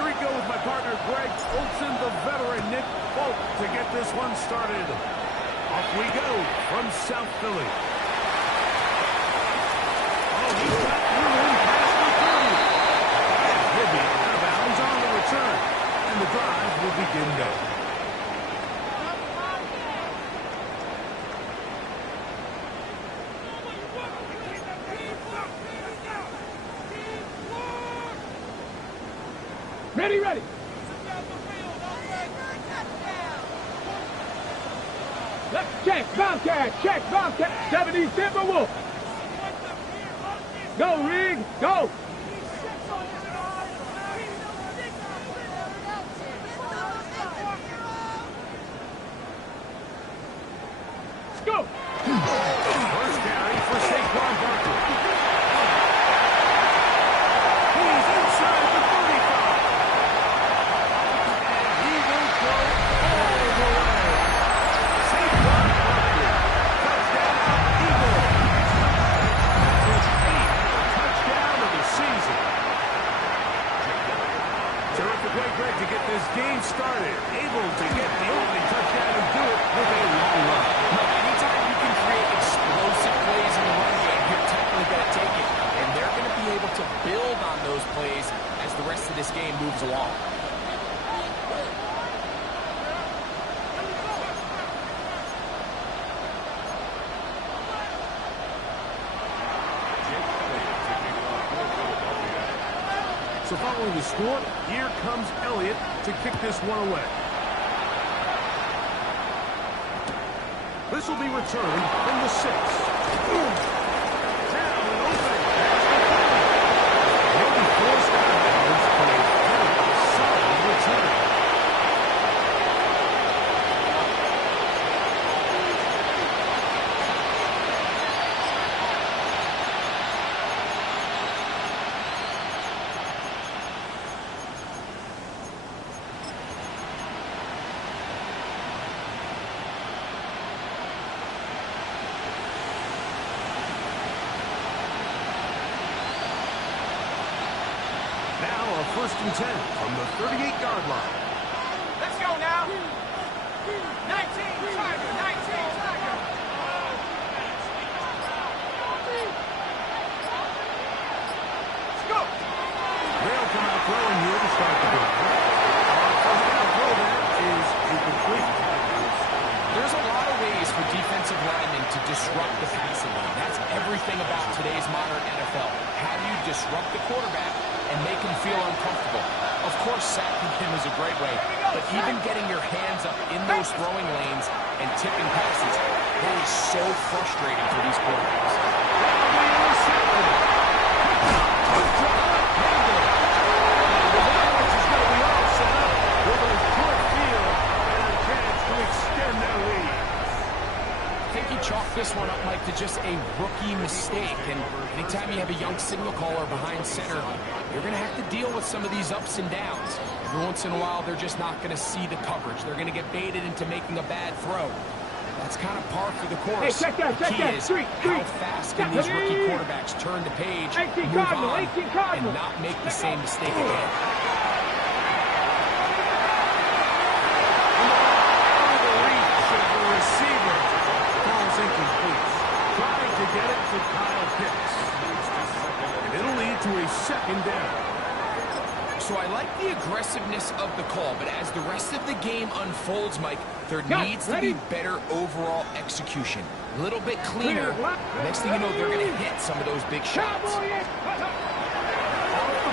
Here we go with my partner, Greg Olsen, the veteran Nick Folk, to get this one started. Off we go from South Philly. Oh, he's got through him past the 30. And he'll be out of bounds on the return. And the drive will begin now. Ready. Let's check, Bobcat, 70 Timberwolf. Go, Rig, go. Let's go. First carry for Saquon Barkley. He's inside the 35. And he will go all the way. Saquon Barkley. Touchdown, Eagles. His 8th touchdown of the season. Terrific way, Greg, to get this game started. Able to get the opening touchdown and do it with a long run. Anytime you can create explosive plays in the run game, you're definitely going to take it. And they're going to be able to build on those plays as the rest of this game moves along. So following the score, here comes Elliott to kick this one away. This will be returned from the 6. Now an opening. He'll be forced out of bounds for a very solid return. Now a 1st and 10 from the 38-yard line. Let's go now. 19, Tiger, 19, Tiger. Let's go. They'll come out throwing here to start the drive. First down throw there is incomplete. There's a lot of ways for defensive linemen to disrupt the passing game. That's everything about today's modern NFL. How do you disrupt the quarterback and make him feel uncomfortable? Of course, sacking him is a great way, but even getting your hands up in those throwing lanes and tipping passes, that is so frustrating for these quarterbacks. I think he chalked this one up, Mike, to just a rookie mistake. And anytime you have a young signal caller behind center, you're going to have to deal with some of these ups and downs. Every once in a while, they're just not going to see the coverage. They're going to get baited into making a bad throw. That's kind of par for the course. Hey, check that. How fast can these rookie quarterbacks turn the page, move on, and not make the same mistake again? Incomplete. Trying to get it to Kyle Pitts. And it'll lead to a 2nd down. So I like the aggressiveness of the call, but as the rest of the game unfolds, Mike, there needs to be better overall execution. A little bit cleaner. Next thing you know, they're going to hit some of those big shots. Off the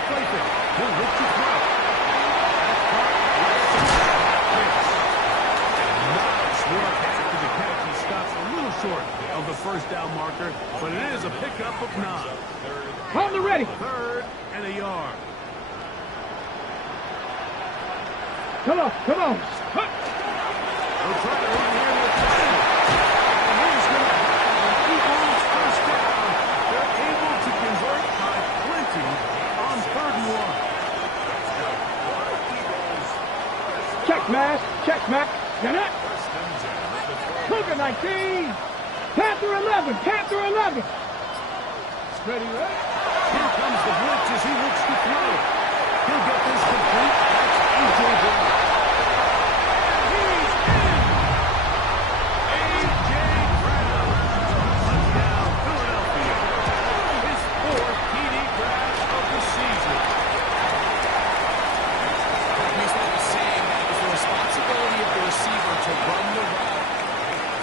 play fake. He'll look to throw. Nice work after the catch. He stops a little short of the 1st down marker, but it is a pickup of 9. On the ready. 3rd and a yard. Come on. They'll try to run here with Tyler. And he's going to have an Eagles 1st down. They're able to convert by plenty on 3rd and 1. Check, Matt. Get it. Cougar 19. Panther 11. Ready? Here comes the blitz as he looks to throw. He'll get this complete. That's A.J. Brown. He's in. A.J. Brown. Touchdown, Philadelphia. His 4th TD grab of the season. We used to have a saying that it was the responsibility of the receiver to run the route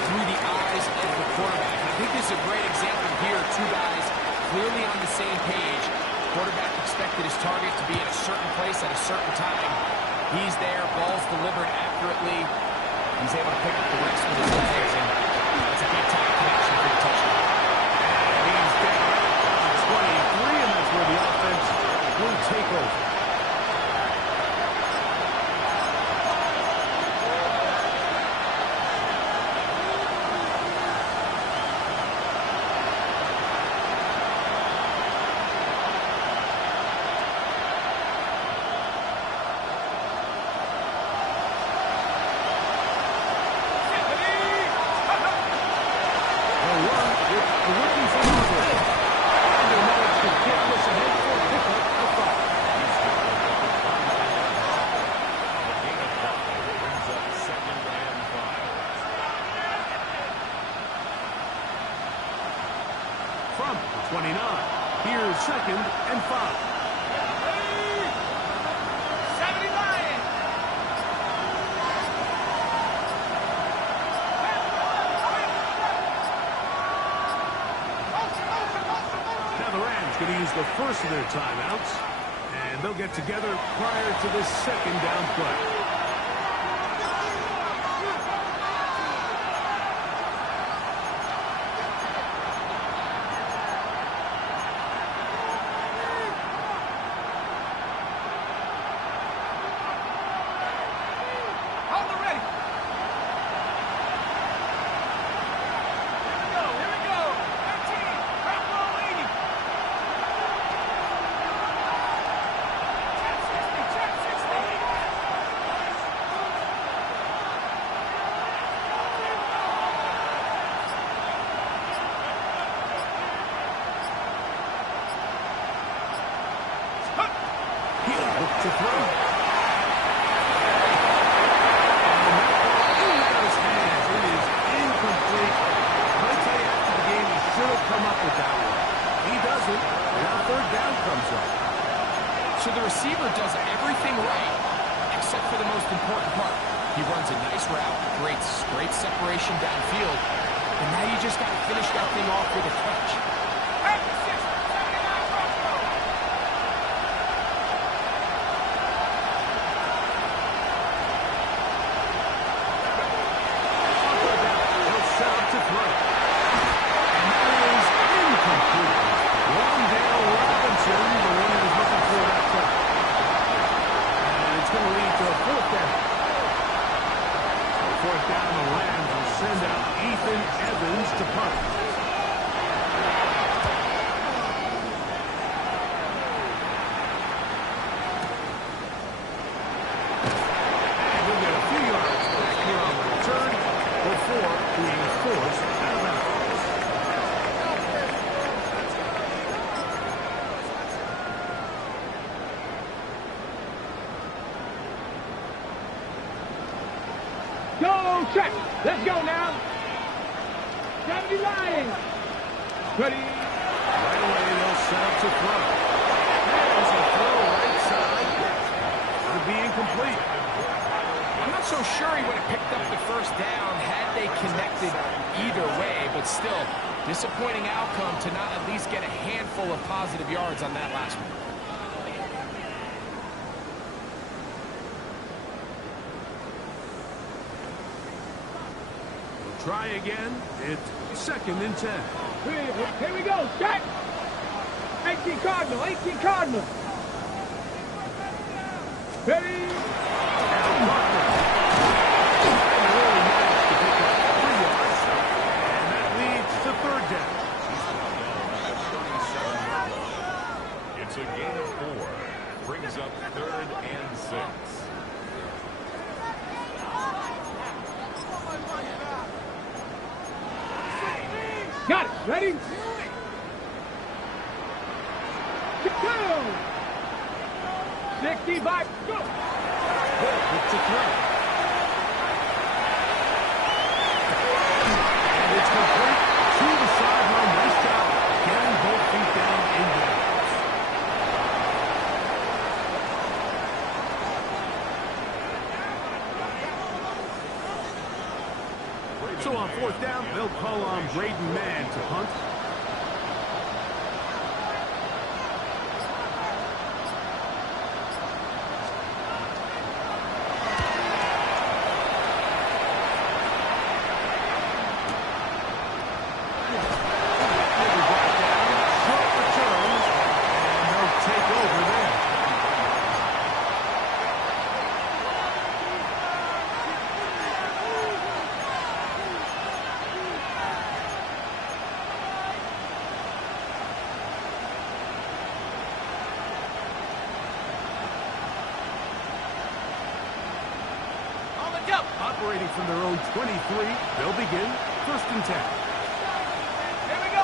through the eyes of the quarterback. I think this is a great example here. Two guys clearly on the same page. Quarterback expected his target to be at a certain place at a certain time. He's there, ball's delivered accurately. He's able to pick up the rest with his legs, and that's a big time connection for the touchdown. And he's down at 23, and that's where the offense will take over. From 29, here's 2nd and 5. 79. Now the Rams going to use the first of their timeouts, and they'll get together prior to this 2nd down play. On the ready. Here we go. 13. Back roll 80. Check 60. He'll look to throw. So the receiver does everything right, except for the most important part. He runs a nice route, creates great separation downfield, and now you just got to finish that thing off with a catch. He'll set up to throw. And that is incomplete. Wandale Robinson, the one who was looking for that time. And it's going to lead to a 4th down. So 4th down, the Rams will send out Ethan Evans to punt. And he'll get a few yards back here on the return before being forced out of bounds. Go, check. Let's go now. 79. Ready. Right away, they'll set up to throw. There's a throw right side. It'll be incomplete. I'm not so sure he would have picked up the first down had they connected either way, but still, disappointing outcome to not at least get a handful of positive yards on that last one. We'll try again. It's 2nd and 10. Here we go. Check. 18 Cardinal. 18 Cardinal. Ready. Now Buckner. And really managed to pick up 3 yards. And that leads to 3rd down. It's a gain of 4. Brings up 3rd and 6. Got it. Ready? Go. 65. Go. Hill with the throw. And it's complete to the sideline. Nice job getting both feet down in bounds. So on fourth down, they'll call on Braden Mann to punt. Operating from their own 23, they'll begin 1st and 10. Here we go.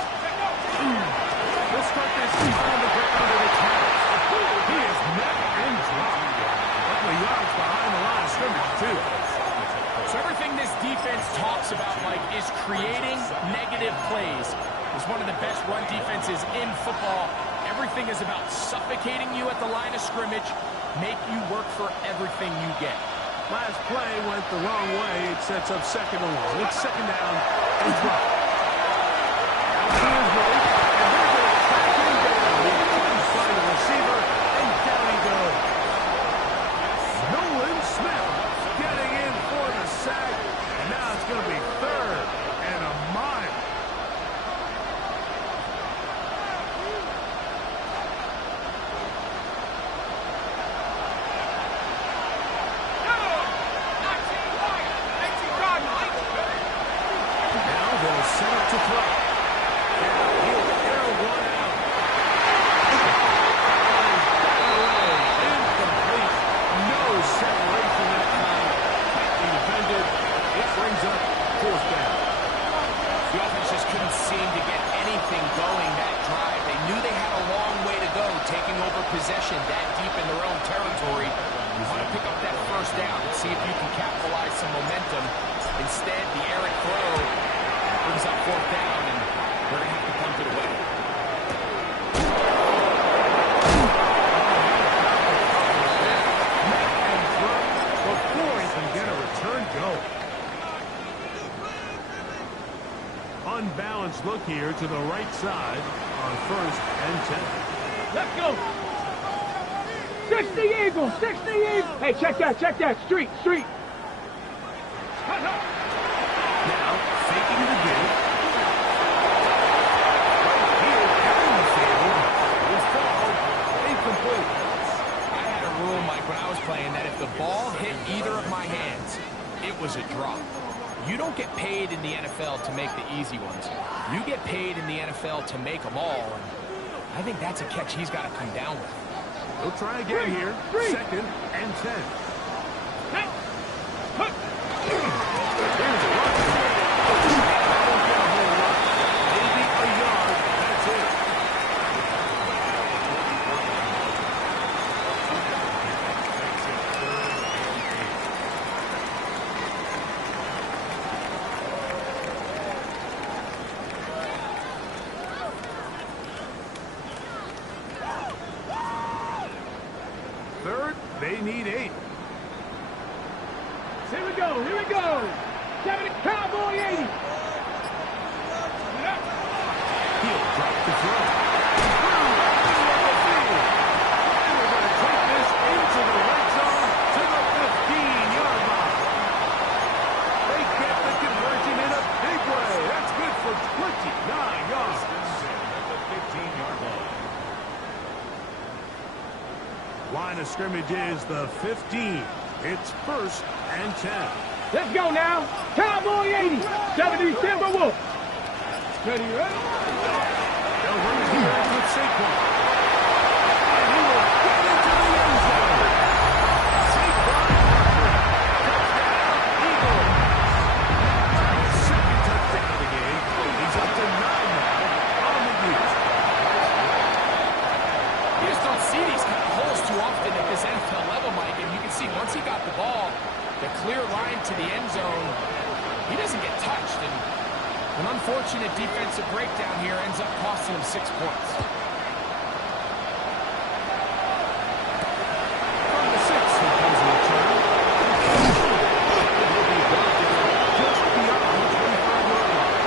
They'll start this on the ground and it's He is met and dropped. A couple of yards behind the line of scrimmage, too. So everything this defense talks about, Mike, is creating negative plays. It's one of the best run defenses in football. Everything is about suffocating you at the line of scrimmage, make you work for everything you get. Last play went the wrong way. It sets up 2nd and 1. It's 2nd down and 12. Out to his right, and they're going to track him down. He couldn't find a receiver, and down he goes. Nolan Smith getting in for the sack, and now it's going to be 3rd and a mile. Set up to throw. And he'll air one out. Incomplete. No separation that time. Tightly defended. It brings up 4th down. The offense just couldn't seem to get anything going that drive. They knew they had a long way to go, taking over possession that deep in their own territory. You want to pick up that 1st down and see if you can capitalize some momentum. Instead, the errant throw brings up 4th down, and they're going to have to punt it away. And drop before he can get a return go. Unbalanced look here to the right side on 1st and 10. Let's go. 60 Eagles, 60 Eagles. Hey, check that. Street. Now, faking it again. Right here, carrying the field. Will fall. Incomplete. I had a rule, Mike, when I was playing that if the ball hit either of my hands, it was a drop. You don't get paid in the NFL to make the easy ones. You get paid in the NFL to make them all, and I think that's a catch he's got to come down with. He'll try again here. 2nd and 10. Here's a run. That'll get a whole lot. Maybe a yard. That's it. Third, they need 8. Here we go. 70 Cowboy 80. He'll drop the throw. And we're going to take this into the red zone to the 15-yard line. They get the conversion in a big way. That's good for 29 yards. At the 15-yard line. Line of scrimmage is the 15. It's 1st and 10. Let's go now. Cowboy 80. 70 Timberwolves. Ready? They'll run it here with Saquon. And he will get into the end zone. Saquon. Touchdown, Eagles. His 2nd touchdown of the game. He's up to 9 now on the year. You just don't see these kind of holes too often at this end An unfortunate defensive breakdown here ends up costing him 6 points. From the 6, here comes the return. It will be brought down just beyond the 25-yard line.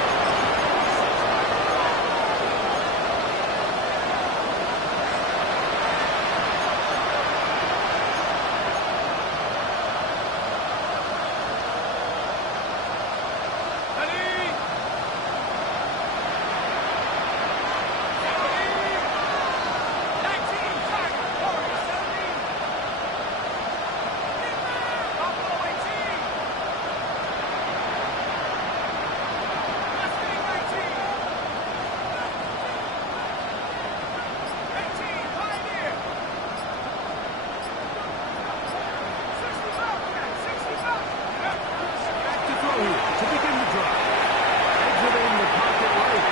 To begin the drive. Exiting the pocket right.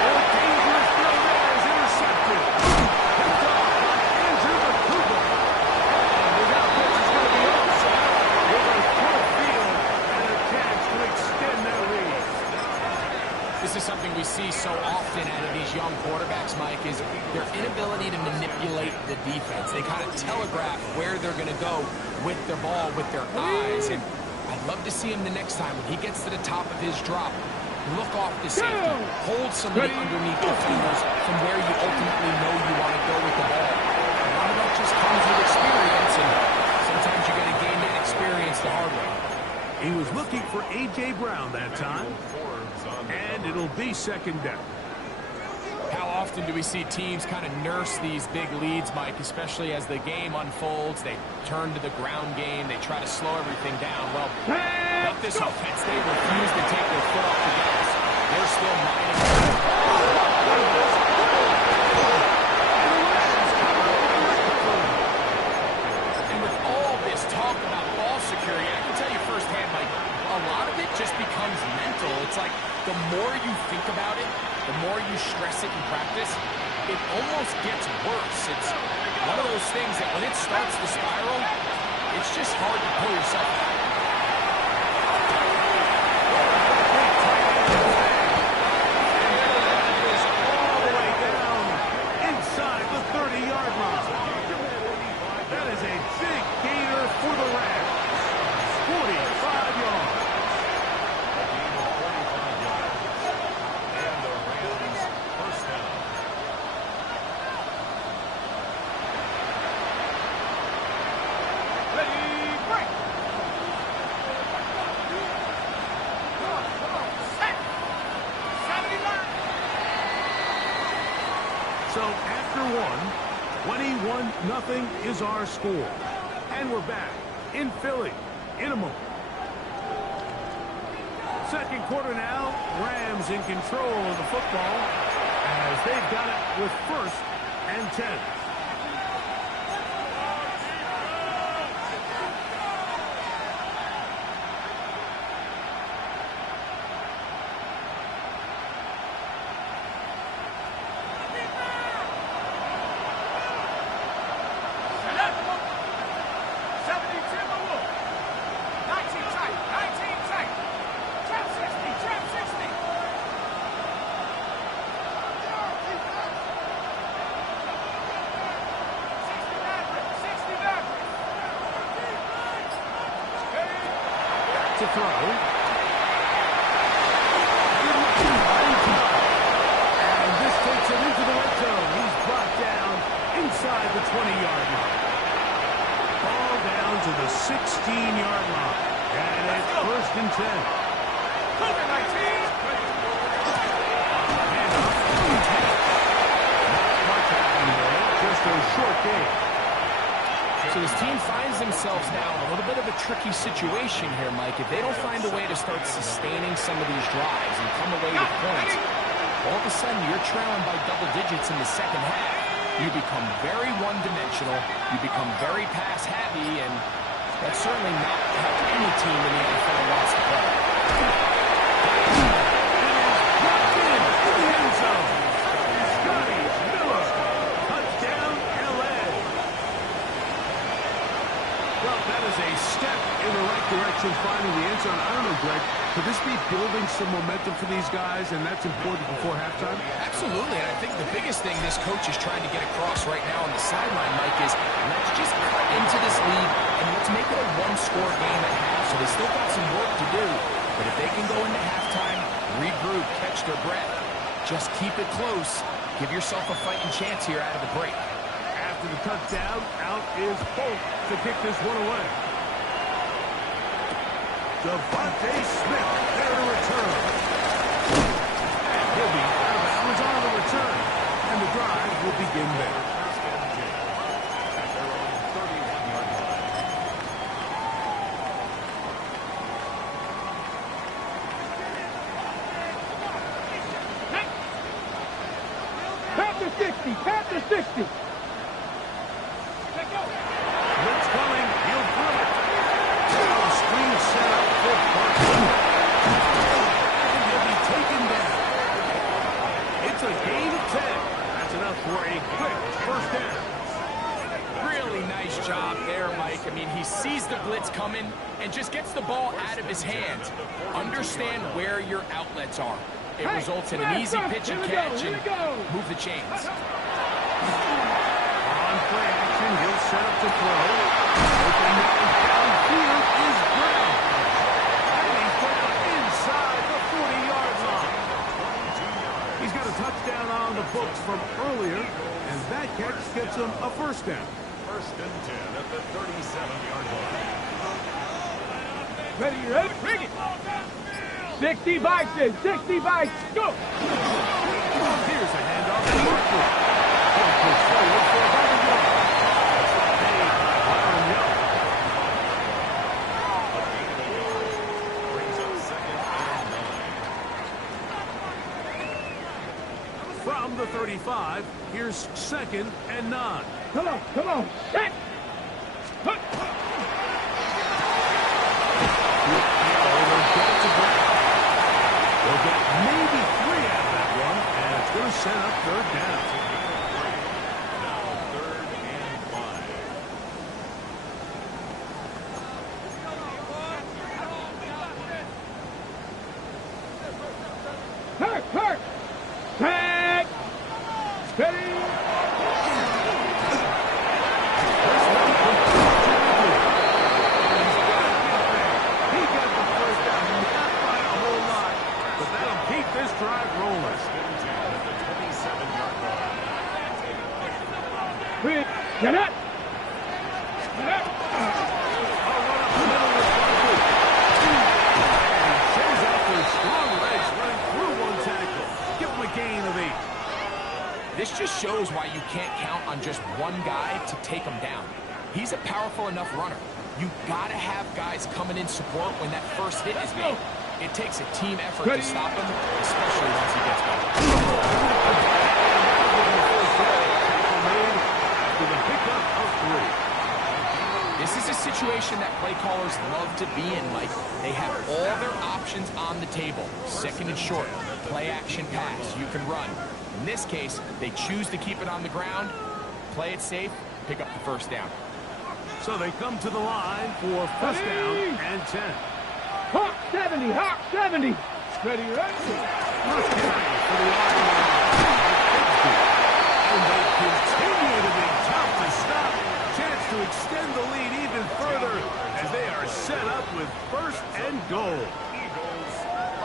A dangerous throw there is intercepted. Picked off by Andrew McCougar. And his outpitch is going to be offside. With a full field and a chance to extend their lead. This is something we see so often out of these young quarterbacks, Mike, is their inability to manipulate the defense. They kind of telegraph where they're going to go with their ball, with their eyes. And I'd love to see him the next time when he gets to the top of his drop. Look off the safety. Hold somebody underneath the fingers from where you ultimately know you want to go with the ball. A lot of that just comes with experience, and sometimes you got to gain that experience the hard way. He was looking for A.J. Brown that time. And it'll be second down. How often do we see teams kind of nurse these big leads, Mike, especially as the game unfolds? They turn to the ground game. They try to slow everything down. Well, let this offense, they refuse to take their foot off the gas. They're still mining. And with all this talk about ball security, I can tell you firsthand, Mike, a lot of it just becomes mental. It's like the more you think about it, the more you stress it in practice, it almost gets worse. It's one of those things that when it starts to spiral, it's just hard to pull yourself out. All the way down inside the 30-yard line. That is a big gainer for the Rams. 45 yards. So after one, 21-0 is our score. And we're back in Philly in a moment. Second quarter now, Rams in control of the football as they've got it with 1st and 10. To throw. And this takes him into the red zone. He's brought down inside the 20-yard line. Ball down to the 16-yard line. And it's 1st and 10. Not much happening there. Just a short game. So his team finds themselves now in a little bit of a tricky situation here, Mike. If they don't find a way to start sustaining some of these drives and come away with points, all of a sudden you're trailing by double digits in the second half. You become very one-dimensional. You become very pass-heavy, and that's certainly not how any team in the NFL wants to play. Locked in the end zone. Scotty Miller. Touchdown, L.A. Well, that is a step in the right direction, finding the end zone. I don't know, Greg. Could this be building some momentum for these guys, and that's important before halftime? Absolutely, and I think the biggest thing this coach is trying to get across right now on the sideline, Mike, is let's just cut into this lead and let's make it a one-score game at half. So they still got some work to do, but if they can go into halftime, regroup, catch their breath, just keep it close, give yourself a fighting chance here out of the break. After the touchdown, out is Polk to kick this one away. Devontae Smith there to return. And he'll be out of bounds on the return. And the drive will begin there. First and 10 at their own 31-yard line. Panther 60, Panther 60. Blitz coming. He'll throw it. Screen set up for Barkley. And he'll be taken down. It's a gain of 10. That's enough for a quick first down. Really nice job there, Mike. I mean, he sees the blitz coming and just gets the ball out of his hands. Understand where your outlets are. It results in an easy pitch and catch and move the chains. On play action, he'll set up to throw. Open man downfield is Brown. And he's down inside the 40-yard line. He's got a touchdown on the books from earlier, and that catch gets him a first down. First and 10 at the 37-yard line. Ready, bring it. 60 bikes in, 60 bikes, go. Here's a handoff to Barkley. He'll push forward for about a yard. Made by Byron Young. Brings up second and 9. From the 35, here's second and 9. Come on, set. They'll get maybe 3 out of that one, and it's going to set up third down. Now third and 5. Hurt. Tag. Steady. He got the first down, not by a whole lot, but that'll keep this drive rolling. First and 10 at the 27-yard line. Get up. Shows off his strong legs running through one tackle. Give him a gain of 8. This just shows why you can't count on just one guy to take him down. He's a powerful enough runner. You gotta have guys coming in support when that first hit is made. It takes a team effort to stop him, especially once he gets going. After the pickup of 3. This is a situation that play callers love to be in, Mike. They have all their options on the table. Second and short, play action pass, you can run. In this case, they choose to keep it on the ground, play it safe, pick up the first down. So they come to the line for first down and 10. Hawk 70, Hawk 70. Ready. First carry for the Argonauts. And they continue to be tough to stop. Chance to extend the lead even further as they are set up with first and goal.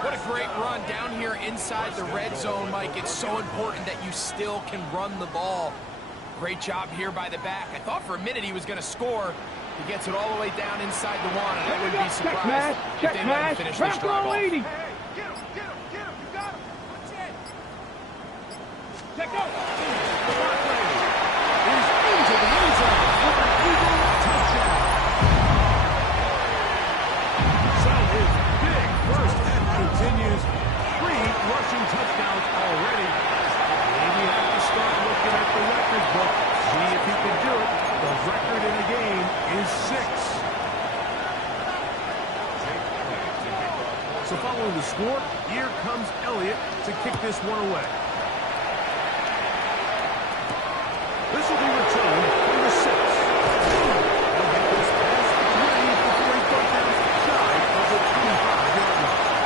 What a great run down here inside the red zone, Mike. It's so important that you still can run the ball. Great job here by the back. I thought for a minute he was going to score. He gets it all the way down inside the one, and I wouldn't be surprised if they let him finish this drive off. Get him, you got him. Watch it. Check out. Barkley is into the end zone for an Eagle touchdown. So his big first half continues. 3 rushing touchdowns already. Maybe have to start looking at the record book. See if he can do it. The record in the game is 6. So following the score, here comes Elliott to kick this one away. This will be returned from the 6. He'll get this past the 20 before he goes down shy of the 25-yard line.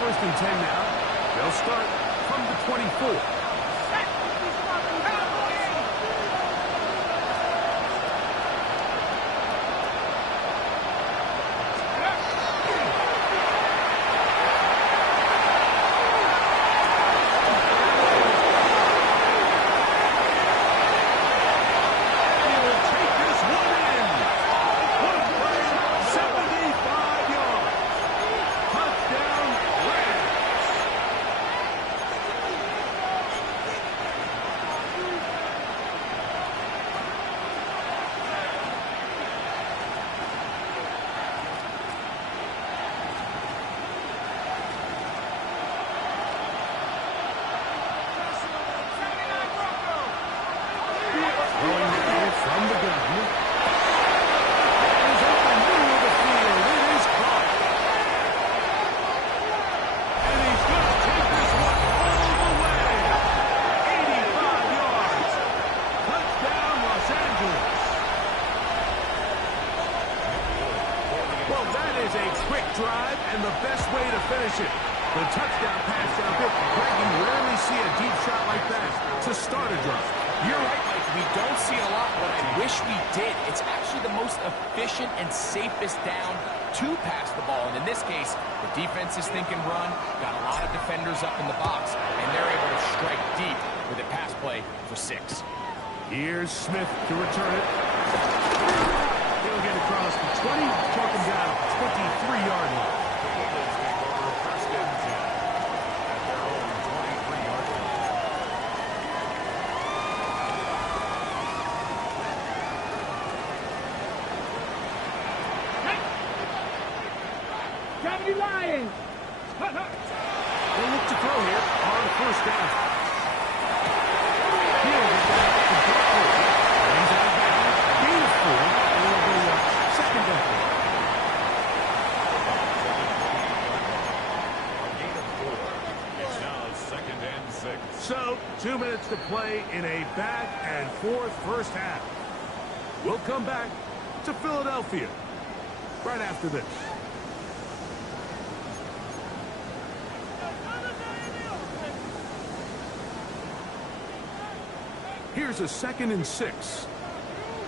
first and 10 now. They'll start from the 24. The touchdown pass out there. Greg, you rarely see a deep shot like that to start a drive. You're right, Mike. We don't see a lot, but I wish we did. It's actually the most efficient and safest down to pass the ball. And in this case, the defense is thinking run, got a lot of defenders up in the box, and they're able to strike deep with a pass play for 6. Here's Smith to return it. He'll get across the 20, talk him down 23-yard line. Lions! They'll look to throw here on first down. He'll get that up to Buffalo. He's out of bounds. Gain of 4. It'll go second down. Gain of 4. It's now second and 6. So, 2 minutes to play in a back and forth first half. We'll come back to Philadelphia right after this. Here's a 2nd and 6.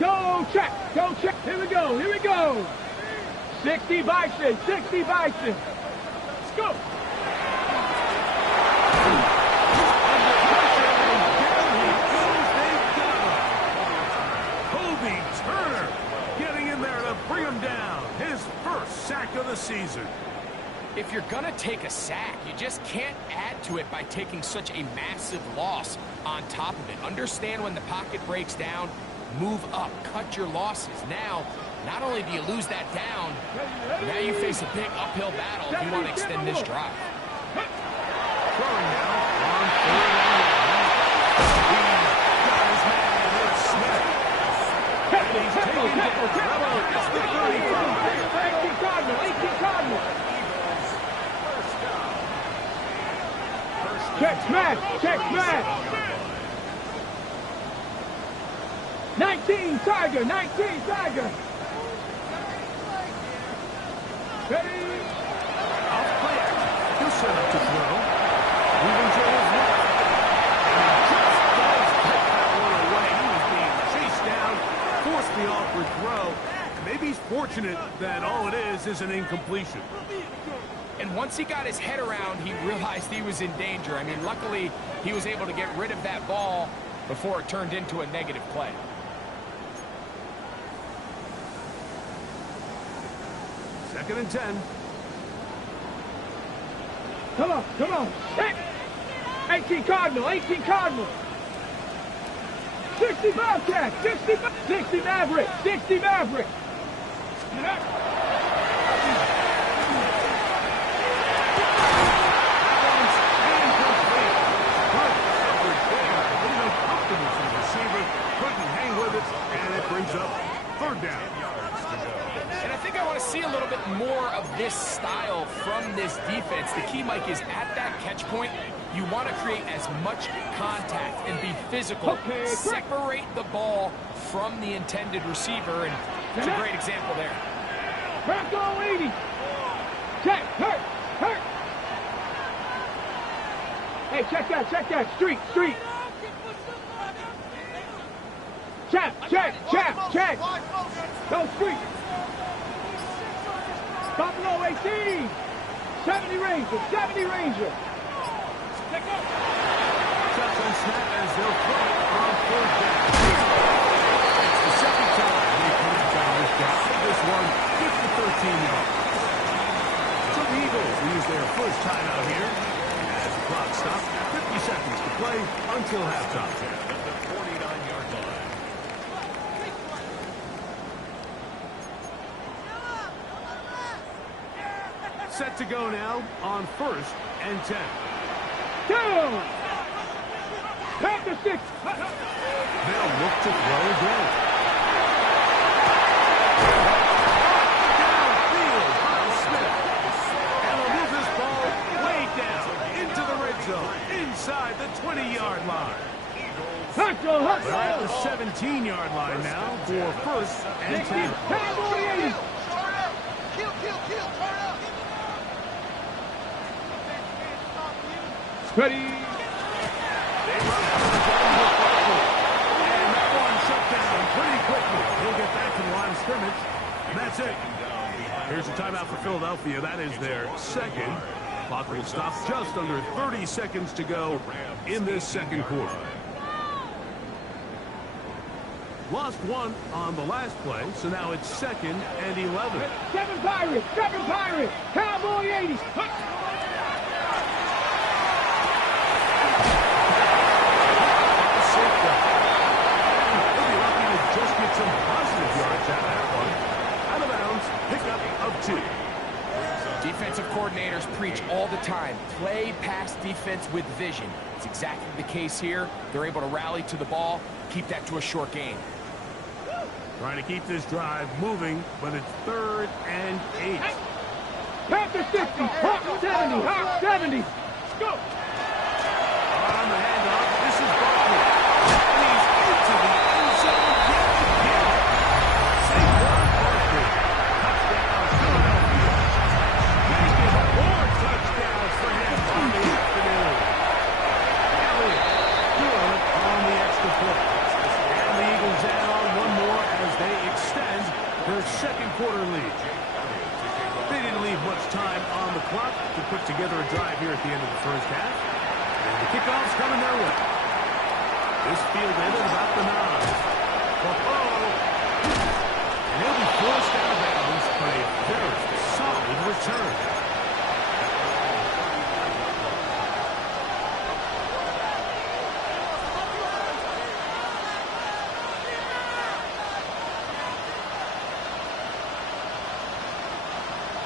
Go check! Go check! Here we go! Here we go! 60 Bison! 60 Bison! Let's go! Kobe Turner getting in there to bring him down. His first sack of the season. If you're going to take a sack, you just can't add to it by taking such a massive loss on top of it. Understand when the pocket breaks down, move up, cut your losses. Now, not only do you lose that down, now you face a big uphill battle if you want to extend this drive. Throwing now on 3rd and 1. He's got his man with Smith. And he's taking down. It's the 35. 18 Cardinal! 18 Cardinal! Check smash! Check smash! 19 Tiger! 19 Tiger! Ready? Off play action. He'll set up to throw. Moving to his left. And he just does take that one away. He was being chased down, forced the awkward throw. Maybe he's fortunate that all it is an incompletion. And once he got his head around, he realized he was in danger. I mean, luckily, he was able to get rid of that ball before it turned into a negative play. Second and 10. Come on, come on. Check! 18 Cardinal! 18 Cardinal! 60 Bobcat! 60 Maverick! 60 Maverick! Brings up 3rd down. And I think I want to see a little bit more of this style from this defense. The key, Mike, is at that catch point, you want to create as much contact and be physical. Separate the ball from the intended receiver, and it's a great example there. Crack on 80. Check, hurt, hurt. Hey, check that. Street. Check. Go street. Buffalo 18. 70 Ranger. Shots on snap as they'll throw it on third down. It's the second time they connect on this down. This one, 13 yards. So the Eagles use their first timeout here. As the clock stops, 50 seconds to play until halftime. At the 49-yard line. Set to go now on 1st and 10. Down. After 6. They'll look to throw again. Downfield by Smith. And they'll move this ball way down into the red zone, inside the 20-yard line. Hustle. They're at the 17-yard line now for 1st and 10. Cowboys. Kill, turn up. Ready. They run out of the ball. And that one shut down pretty quickly. He'll get back to the line of scrimmage. And that's it. Here's a timeout for Philadelphia. That is their second. Clock will stop just under 30 seconds to go in this second quarter. Lost one on the last play, so now it's 2nd and 11. 7 Pirates. Cowboy 80s. They'll be lucky to just get some positive yards out of that one. Out of bounds, pickup of 2. Defensive coordinators preach all the time, play pass defense with vision. It's exactly the case here. They're able to rally to the ball, keep that to a short gain. Trying to keep this drive moving, but it's 3rd and 8. Panther 60. Hawk 70. Go. On the handoff, this is Barkley. And he's into the end zone yet again. Saquon Barkley. Touchdown, Philadelphia. Making 4 touchdowns for him on the afternoon. Elliott good on the extra point. And the Eagles add on one more as they extend their second quarter lead. They didn't leave much time on the clock to put together a drive here at the end of the first half. And the kickoff's coming their way. This field ended about the 9. And he'll be forced out of bounds, but a very solid return.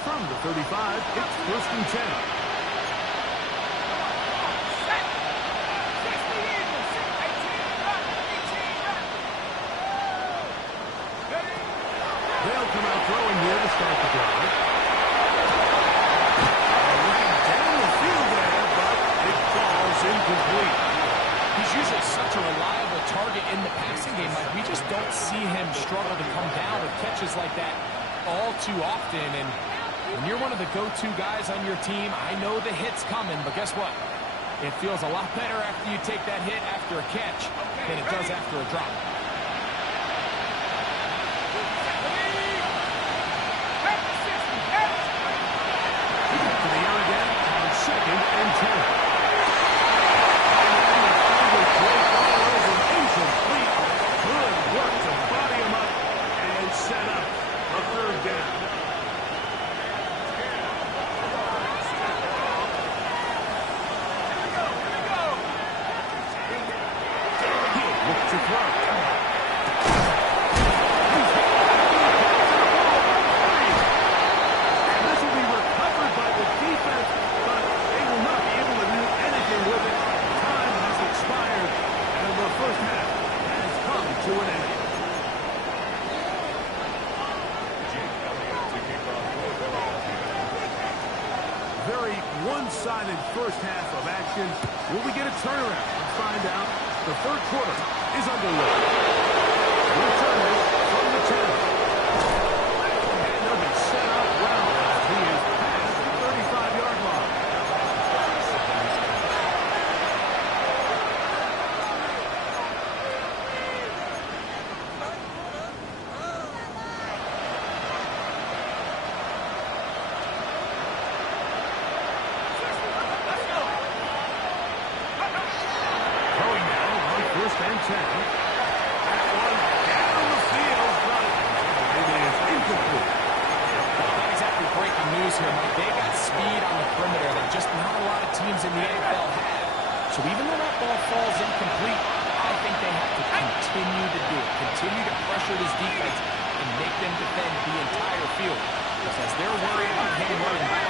From the 35, it's 1st and 10. They'll come out throwing here to start the drive. Right down the field there, but it falls incomplete. He's usually such a reliable target in the passing game. Like, we just don't see him struggle to come down with catches like that all too often. And when you're one of the go-to guys on your team, I know the hit's coming, but guess what? It feels a lot better after you take that hit after a catch than it does after a drop. To the air again on 2nd and 10. Incomplete. Good work to body him up and set up a 3rd down. He'll look to throw. And this will be recovered by the defense, but they will not be able to do anything with it. Time has expired, and the first half has come to an end. Very one-sided first half of action. Will we get a turnaround? Let's find out. The third quarter is underway. Returners from the 10. And they'll be set up well as he is past the 35-yard line. 10. That one down the field, but it is incomplete. Well, not exactly breaking news here, Mike. They got speed on the perimeter that just not a lot of teams in the NFL have. So even though that ball falls incomplete, I think they have to continue to do it. Continue to pressure this defense and make them defend the entire field. Because as they're worried about him running by,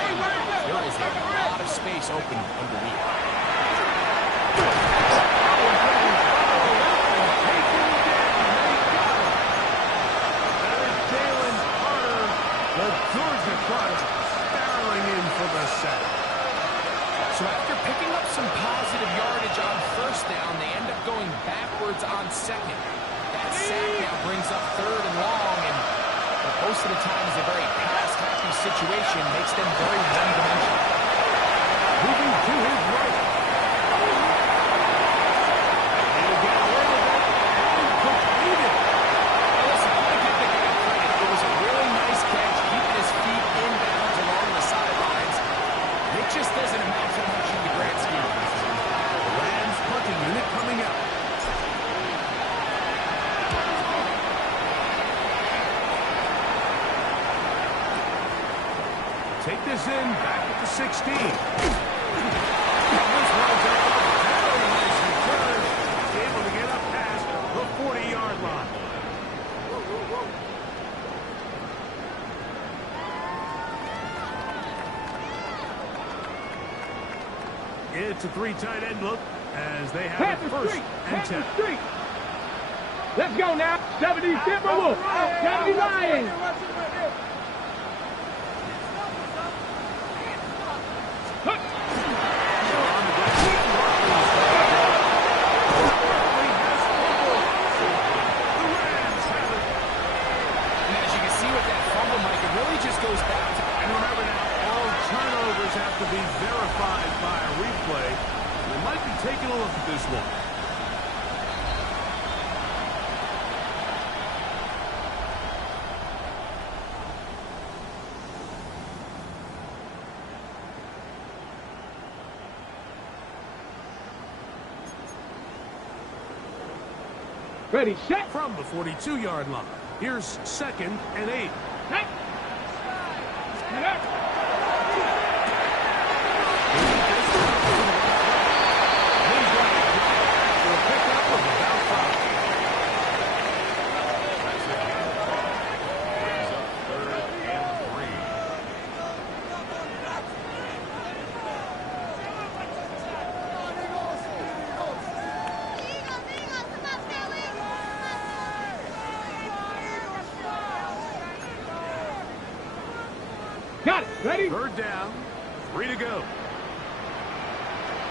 there is a lot of space open underneath. The Georgia Carter barreling in for the sack. So after picking up some positive yardage on first down, they end up going backwards on second. That sack now brings up third and long, and most of the time is a very pass-happy situation, makes them very one-dimensional. Moving to his right. He'll get away with it and complete it. Listen, I'm going to give the guy credit. It was a really nice catch, keeping his feet in bounds along the sidelines. It just doesn't amount to much in the grand scheme of things. The Rams punting unit coming out. Take this in, back at the 16. This one's up. Very nice return. Able to get up past the 40-yard line. It's a three tight end look as they have it first and 10. Let's go now. 70 Timberwolves. 70 Lions. Goes back to, and remember now, all turnovers have to be verified by a replay. They might be taking a look at this one. Ready, set. From the 42-yard line, here's 2nd and 8. Set. Get up. Got it. Ready? Third down. 3 to go.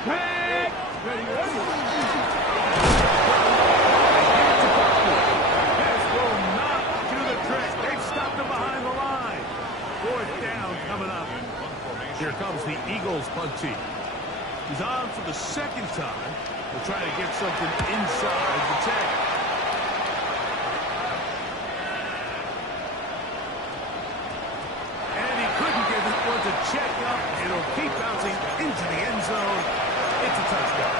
Ready. This will not do the trick. They've stopped him behind the line. 4th down coming up. Here comes the Eagles punt team. He's on for the 2nd time. They'll try to get something inside the 10. To check up, it'll keep bouncing into the end zone. It's a touchdown.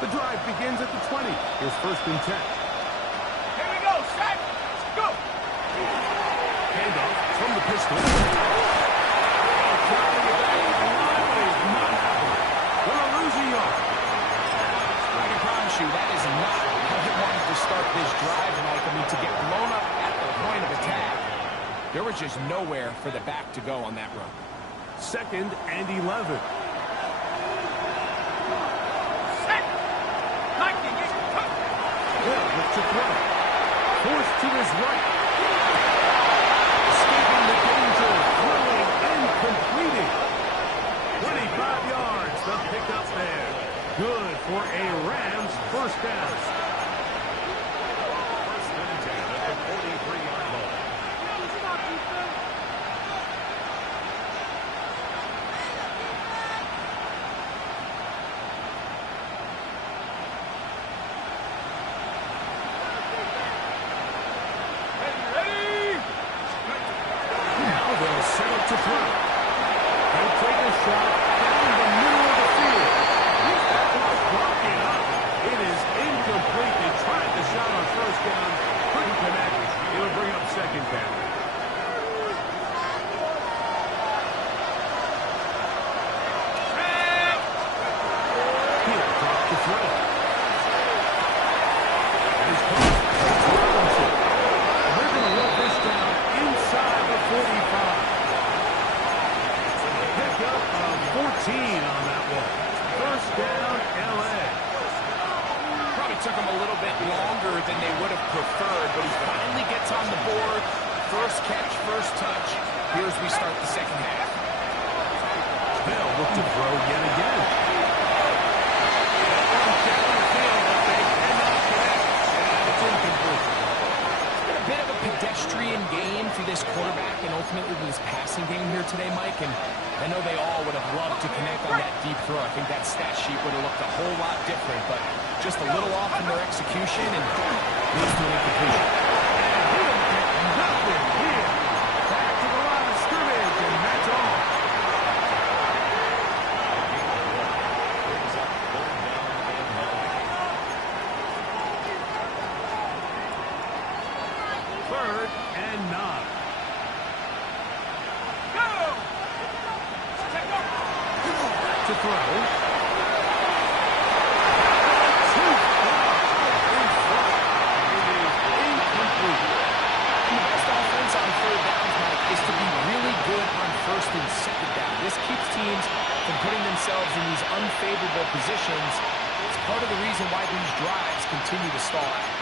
The drive begins at the 20. Here's 1st and 10. Here we go. Set. Go. Handoff from the pistol. That is not how he wanted to start this drive, Mike. I mean, to get blown up at the point of attack, there was just nowhere for the back to go on that run. 2nd and 11. Set. Hill looks to throw. Forced to his right. Escaping the danger, throwing and completing. 25 yards, the pickup there. Good for a Rams first down. 1st and 10 at the 43-yard line. to throw. He'll take a shot down the middle of the field. That was broken up. It is incomplete. They tried the shot on first down. Couldn't connect. It'll bring up second down. He'll drop the throw. His coach, Robinson. They're going to let this down inside the 45. Pick up 14 on that one. First down, L.A. Probably took him a little bit longer than they would have preferred, but he finally gets on the board. First catch, first touch. Here as we start the second half. They'll look to throw yet again. That one's down the field, but they cannot connect. And it's incomplete. It's been a bit of a pedestrian game for this quarterback and ultimately this passing game here today, Mike. And I know they all would have loved to connect on that deep throw. I think that stat sheet would have looked a whole lot different, but just a little off in their execution and leads to an incompletion. And he'll get nothing here. Back to the line of scrimmage, and that's all. Third and 9. To throw. Too far in front. It is incomplete. The best offense on third downs, Mike, is to be really good on first and second down. This keeps teams from putting themselves in these unfavorable positions. It's part of the reason why these drives continue to stall out.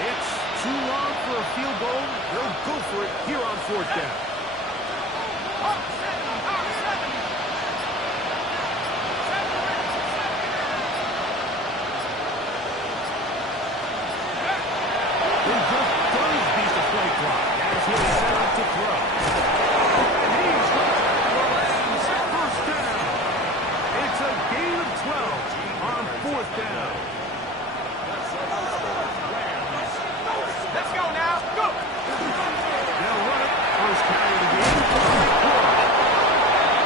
It's too long for a field goal. They'll go for it here on fourth down. He just does beat the play clock as he'll set up to throw. And he's going to lands first down. It's a gain of 12 on fourth down. Let's go now. Go. They'll run it. First carry of the game.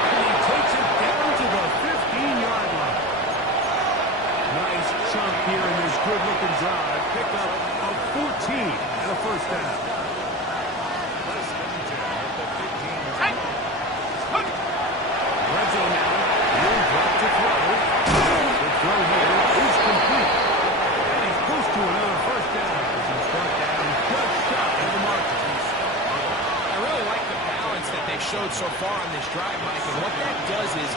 And he takes it down to the 15-yard line. Nice chunk here in this good-looking drive. Pick up of 14 and a first down. Red zone now. He'll drop to throw. The throw here is complete. And he's close to another first down. He's brought down just shy of the marker. I really like the balance that they've showed so far on this drive, Mike, and what that does is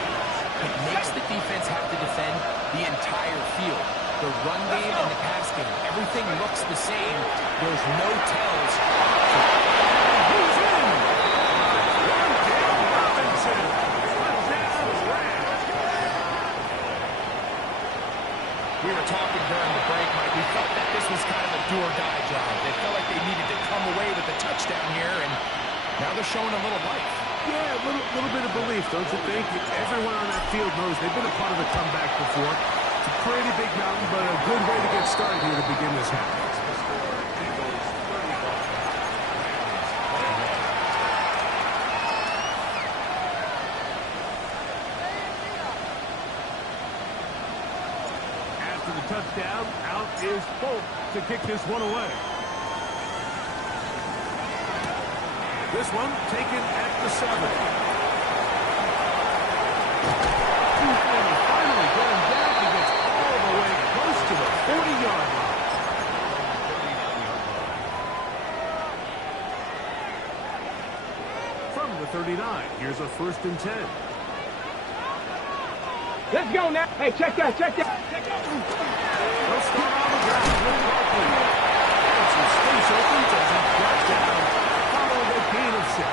it makes the defense have to defend the entire field. The run game and the pass game, everything looks the same. There's no tells. Who's in? Wan'Dale Robinson. Touchdown Rams. We were talking during the break, Mike. We felt that this was kind of a do-or-die job. They felt like they needed to come away with a touchdown here, and now they're showing a little life. Yeah, a little bit of belief, don't you think? Everyone on that field knows they've been a part of a comeback before. It's a pretty big mountain, but a good way to get started here to begin this half. After the touchdown, out is Folk to kick this one away. This one taken at the 7. And finally getting back. He gets all the way close to the 40-yard line. From the 39, here's a 1st and 10. Let's go now. Hey, check that. They'll start on the ground with Barkley. And some space opens as he drops down. Following a gain of 6.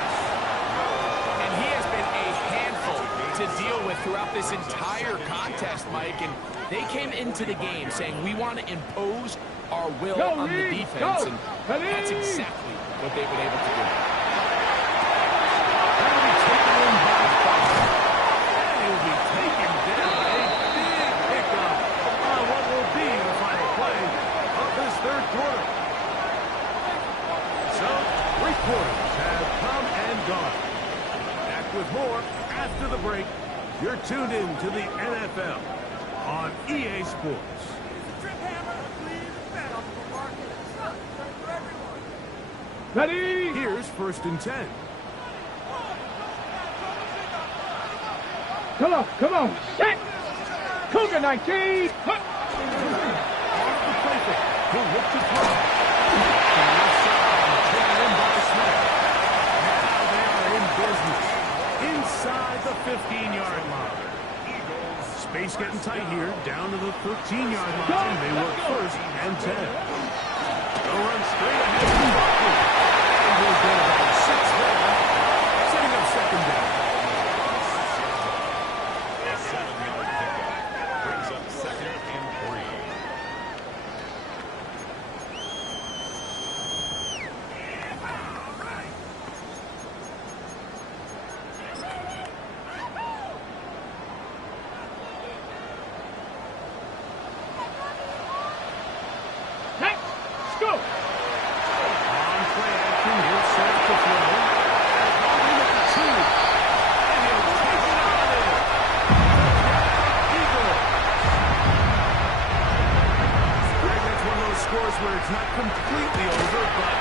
And he has been a handful to deal with throughout this entire contest, Mike. And they came into the game saying, we want to impose our will on the defense. And that's exactly what they've been able to do. That'll be taken in by Fox. And he'll be taken down. A big pickup to the NFL on EA Sports. Ready? Here's 1st and 10. Come on. Set. Cougar 19. Huh. Off the play fake. He'll look to throw. To the left side, taken in by Smith. Now they are in business. Inside the 15-yard line. Space getting tight here. Down to the 13-yard line. They work 1st and 10. They'll run straight ahead. And we'll go about 6 there. Setting up 2nd down. A 7-yard pickup brings up 2nd and 3. Let's go. On play action, he'll set up the throw. Holding at the 2. And he'll take it out of there. Eagles. Greg, that's one of those scores where it's not completely over, but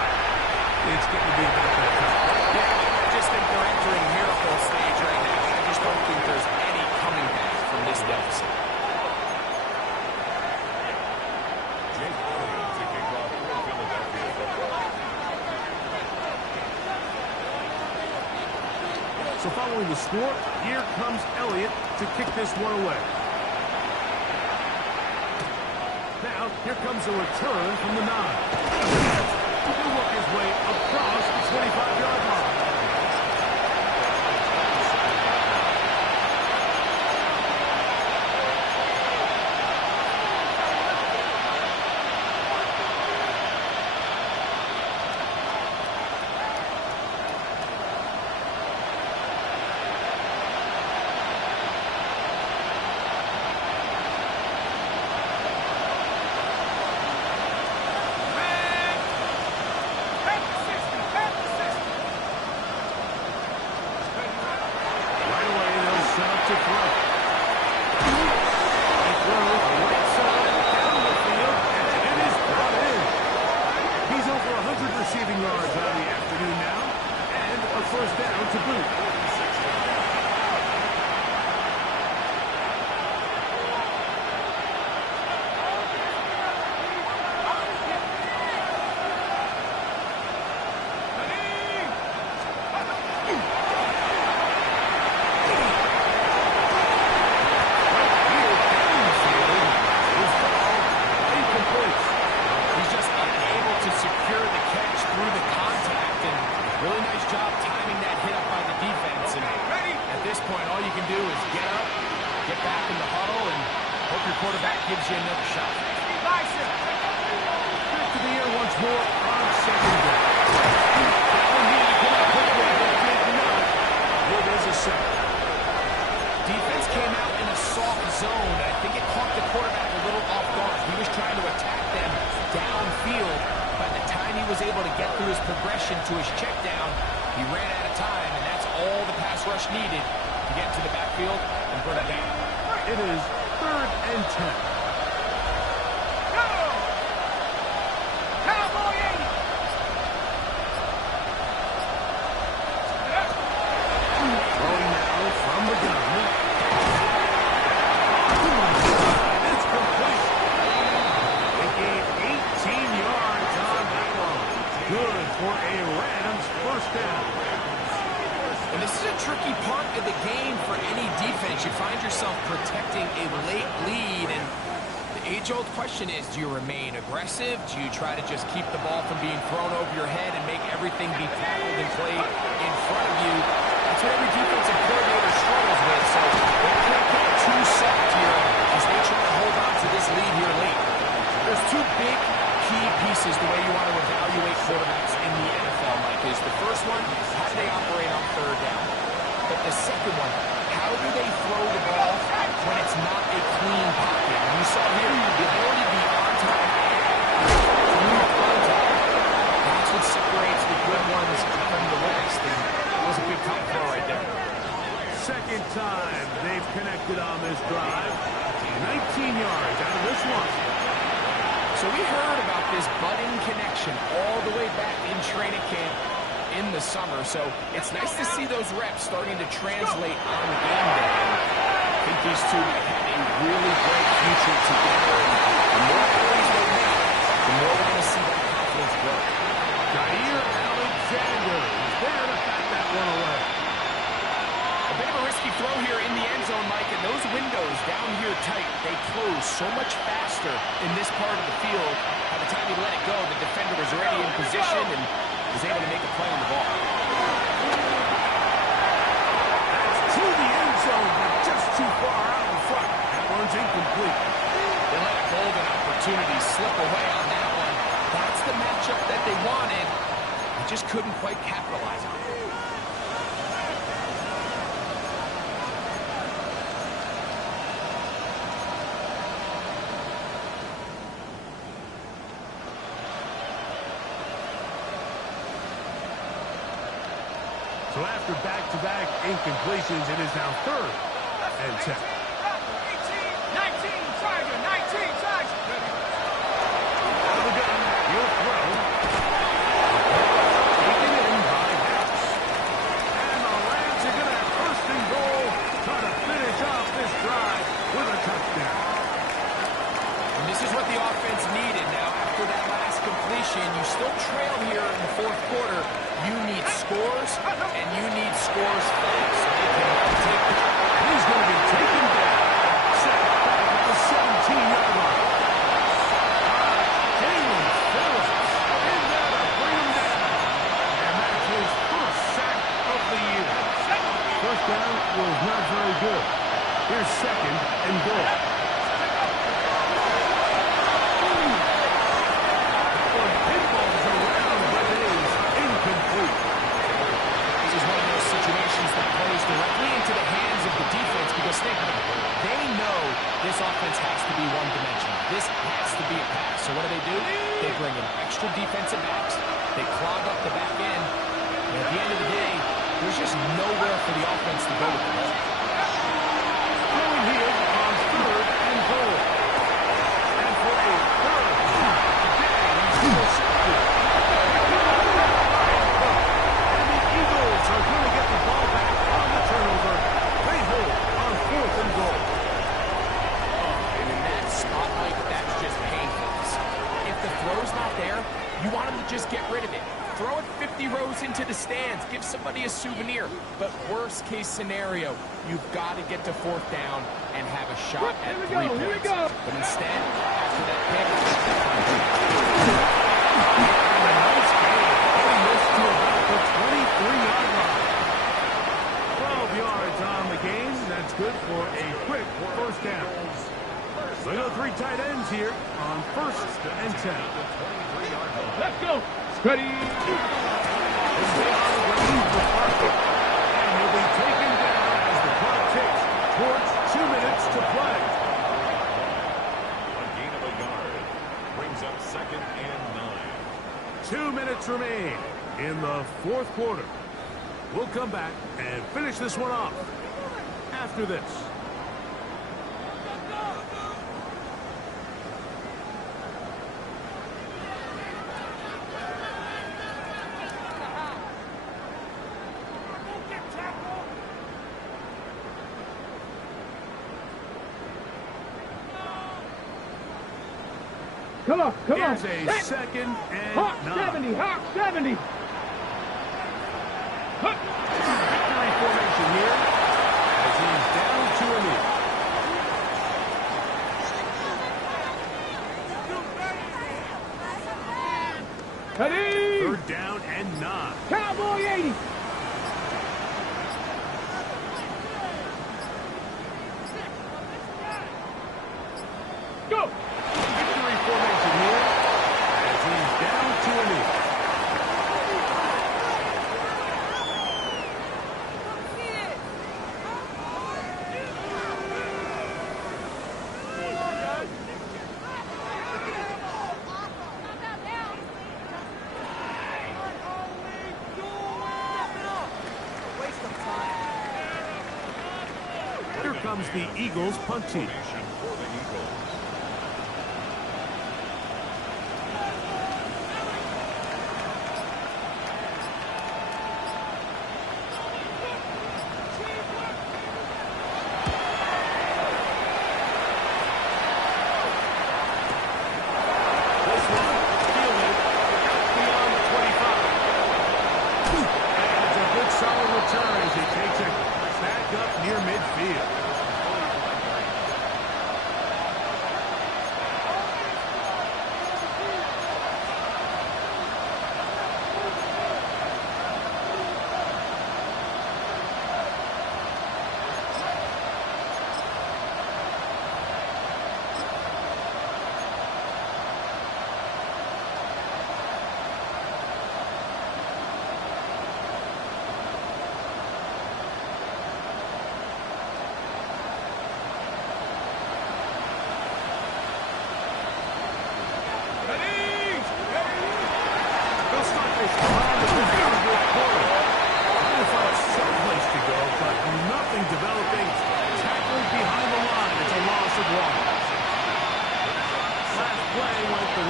it's getting to be about that time. Yeah, I just think they're entering miracle stage right now. I just don't think there's any coming back from this deficit. Jake Elliott to kick off for Philadelphia. So following the score, here comes Elliott to kick this one away. Now, here comes a return from the 9. He'll work his way across the 25-yard line. Right away, they'll set up to throw. They throw right side down the field, and it is brought in. He's over 100 receiving yards on the afternoon now, and a 1st down to boot. He's just unable to secure the catch through the contact, and really nice job timing that hit up by the defense. And at this point, all you can do is get up, get back in the huddle, and hope your quarterback gives you another shot. Back to the air once more on 2nd down. That one needed to come out quickly, but did not. It is a sack. Defense came out in a soft zone. I think it caught the quarterback a little off guard. He was trying to attack them downfield. By the time he was able to get through his progression to his check down, he ran out of time, and that's all the pass rush needed to get to the backfield and bring it down. It is 3rd and 10. Throwing now from the gun. It's complete. They gained 18 yards on that one. Good for a Rams 1st down. And this is a tricky part of the game for any defense. You find yourself protecting a late lead, and the age-old question is, do you remain aggressive? Do you try to just keep the ball from being thrown over your head and make everything be tackled and played in front of you? That's what every defensive coordinator struggles with, so they can't get too soft here as they try to hold on to this lead here late. There's 2 big key pieces the way you want to evaluate quarterbacks in the NFL, Mike, is the first one, how do they operate on 3rd down? But the second one, how do they throw the ball when it's not a clean pocket? And you saw here the ability to be on time through contact. That's what separates the good ones from the rest. And it was a good time throw right there. 2nd time they've connected on this one. So we heard about this budding connection all the way back in training camp in the summer. So it's nice to see those reps starting to translate on game day. I think these two might have a really bright future together. And the more plays they make, the more we're going to see that confidence grow. Jair Alexander is there to back that one away. A bit of a risky throw here in the end zone, Mike, and those windows down here tight, they close so much faster in this part of the field. By the time you let it go, the defender was already in position and was able to make a play on the ball. That's to the end zone, but just too far out in front. That one's incomplete. They let a golden opportunity slip away on that one. That's the matchup that they wanted. They just couldn't quite capitalize on it. So after back-to-back incompletions, it is now 3rd and 10. 19, Tiger, 19, Tiger. Out of the gun, he'll throw. Taken in by Hicks. And the Rams are going to have 1st and goal, trying to finish off this drive with a touchdown. And this is what the offense needed. Now, after that last completion, you still trail here in the 4th quarter. You need scores, and you need scores fast. So they can take it. And he's going to be taken down. Set back at the 17-yard line. Jalen Phillips in there to bring him down. And that's his 1st sack of the year. 1st down was not very good. Here's 2nd and goal. This is one of those situations that plays directly into the hands of the defense because they know this offense has to be one-dimensional. This has to be a pass. So what do? They bring in extra defensive backs. They clog up the back end. And at the end of the day, there's just nowhere for the offense to go with the ball. Going here on 3rd and goal. And for a 3rd down, he's still are going to get the ball back on the turnover. They hold on 4th and goal. And in that spot, Mike, that's just painful. If the throw's not there, you want them to just get rid of it. Throw it 50 rows into the stands. Give somebody a souvenir. But worst case scenario, you've got to get to 4th down and have a shot at 3 points. Here we go. But instead, after that pick, To about the 23-yard line. 12 yards on the game. That's good for a quick 1st down. So we go 3 tight ends here on 1st and 10. Let's go. Ready. This is on the range for Parker. And he'll be taken down as the clock ticks towards 2 minutes to play. A gain of a yard brings up 2nd and 9. 2 minutes remain in the 4th quarter. We'll come back and finish this one off after this. Come on. Here's a 2nd and Hawk 9. 70, Hawk 70. Victory formation here as he's down to a knee. Ready. 3rd down and 9. Cowboy 80. Go. Victory formation here as he's down to a knee. Here comes the Eagles punt team. For the Eagles.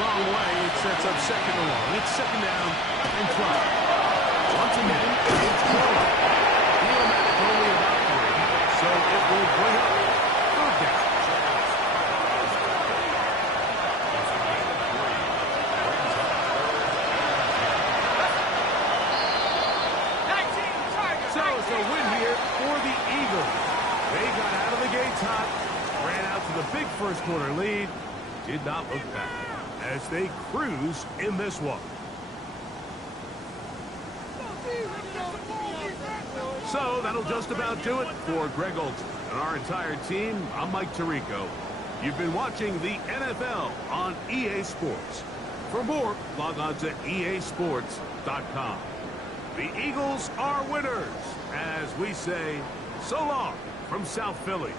wrong way. It sets up second and long. It's second down and 12. Once again, it's close. The automatic only about 3, so it will bring up third down. So it's a win here for the Eagles. They got out of the gates hot, ran out to the big first quarter lead, did not look back as they cruise in this one. So that'll just about do it for Greg Olsen and our entire team. I'm Mike Tirico. You've been watching the NFL on EA Sports. For more, log on to easports.com. The Eagles are winners, as we say, so long from South Philly.